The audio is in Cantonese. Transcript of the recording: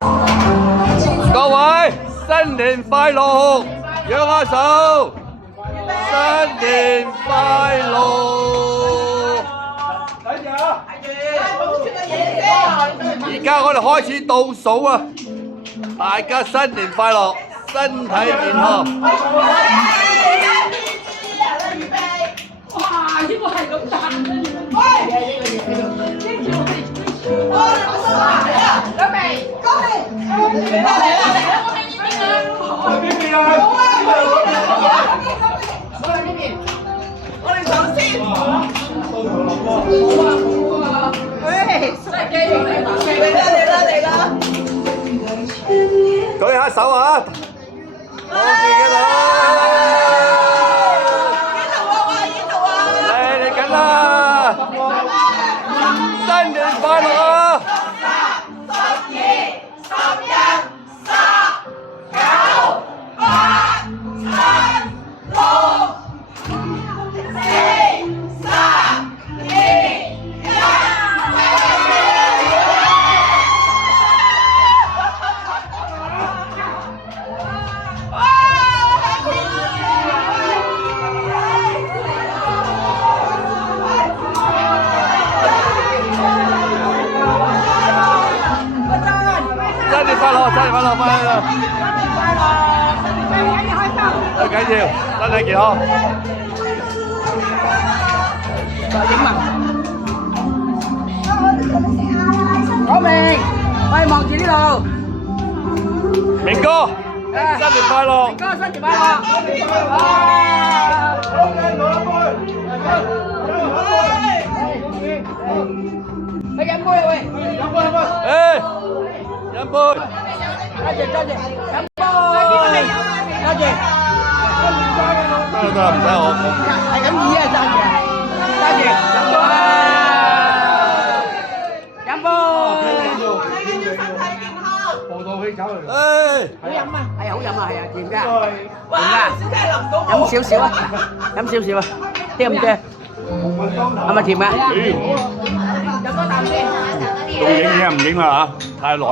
各位新年快樂，揚下手，新年快樂！而家我哋開始倒數啊！大家新年快樂，身體健康。哇！呢個係咁彈嘅，舉下手啊！我自己啦，嚟緊啦！新年快樂啊！新年快樂，新年快樂，快樂！最緊要身體健康。講明，喂，望住呢度。明哥，新年快樂！明哥，新年快樂！去飲杯啊喂！誒，飲杯！多謝多謝，飲杯！多謝。得啦，唔使我。係咁意啊，揸住，揸住，飲杯！葡萄汽酒嚟㗎。誒，好飲啊，係啊，好飲啊，係啊，甜㗎，甜㗎，飲少少啊，飲少少啊，甜唔甜？係咪甜啊？到影影唔影啦嚇，太耐。